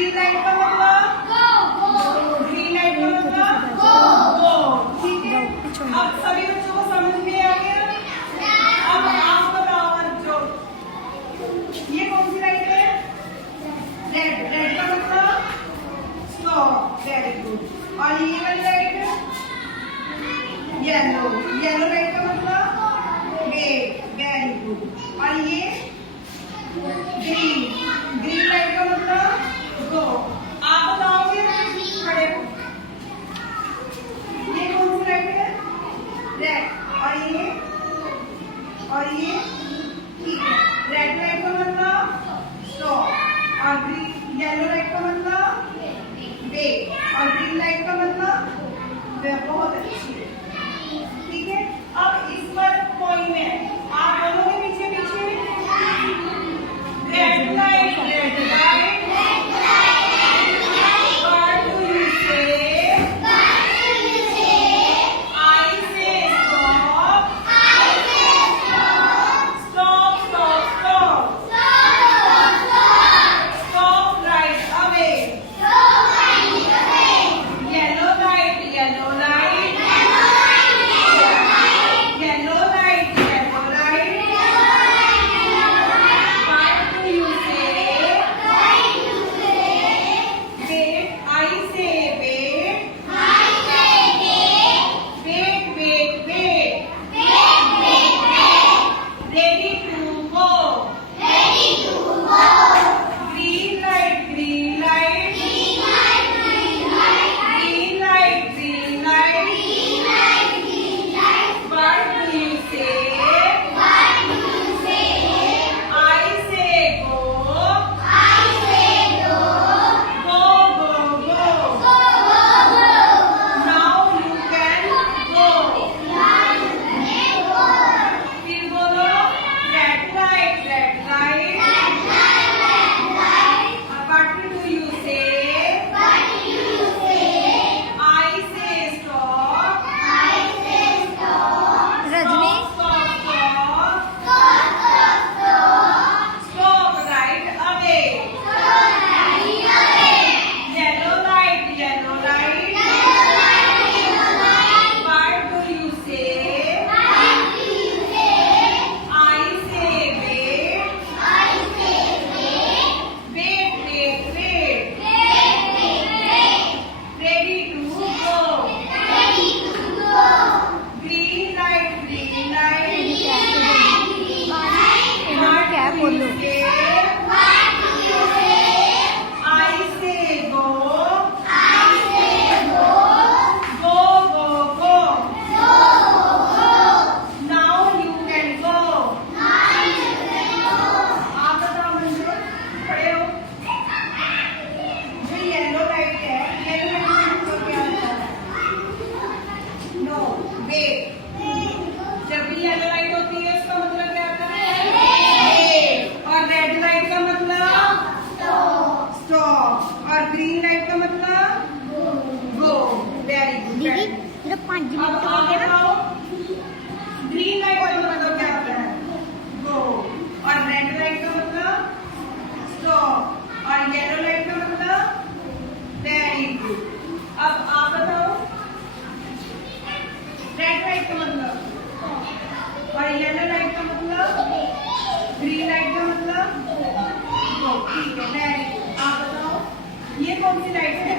Green light का मतलब गो, green light का मतलब गो, ठीक है। अब सभी बच्चों को समझ में आ गया। अब आप बताओ बच्चों, ये कौन सी लाइट है? रेड, रेड का मतलब स्टॉप, वेरी गुड। और ये वाली लाइट येलो, येलो लाइट का मतलब वेट, वेरी गुड। और ये ग्रीन, ग्रीन लाइट का मतलब गो। आप बताओगे खड़े हो, ये कौन सी लाइट है? रेड। और ये ठीक है। रेड लाइट का मतलब स्टॉप और ग्रीन, येलो लाइट का मतलब वेट और ग्रीन लाइट का मतलब बहुत अच्छी, ठीक है। अब इस पर कोई है, आप बोलोगे पीछे पीछे, red light, red light, what do you say? I say stop, stop stop stop, stop right away, yellow light, yellow light, yellow light, yellow light, what do you say? Wait, I say wait, wait wait wait, ready to go, green light, green light, green light, green light, what do you say? I say go, go go go, now you can go. फिर बोलो red light, red light, what do you say? I say stop, Rajni stop right away, yellow light, yellow light, what do you say? I say wait, wait wait wait, ready to go, green light, green light, क्या बोलो? I say go, go go go, now you can go. आप बताओ बच्चों, खड़े हो। जो yellow light है, yellow light का क्या होता है? No, wait. जब भी येलो लाइट होती है उसका मतलब क्या होता है? वेट। और रेड लाइट का मतलब स्टॉप और ग्रीन लाइट का मतलब गो, वेरी गुड। दीदी मेरा 5 अब मिनट हो आप गया ना। बताओ, ग्रीन लाइट का मतलब क्या होता है? गो। और रेड लाइट का मतलब स्टॉप और येलो लाइट का मतलब वेरी गुड। अब आप बताओ, रेड लाइट का मतलब और येलो लाइट का मतलब, ग्रीन लाइट का मतलब गो, ठीक है, वेरी गुड। आप बताओ, ये कौन सी लाइट है?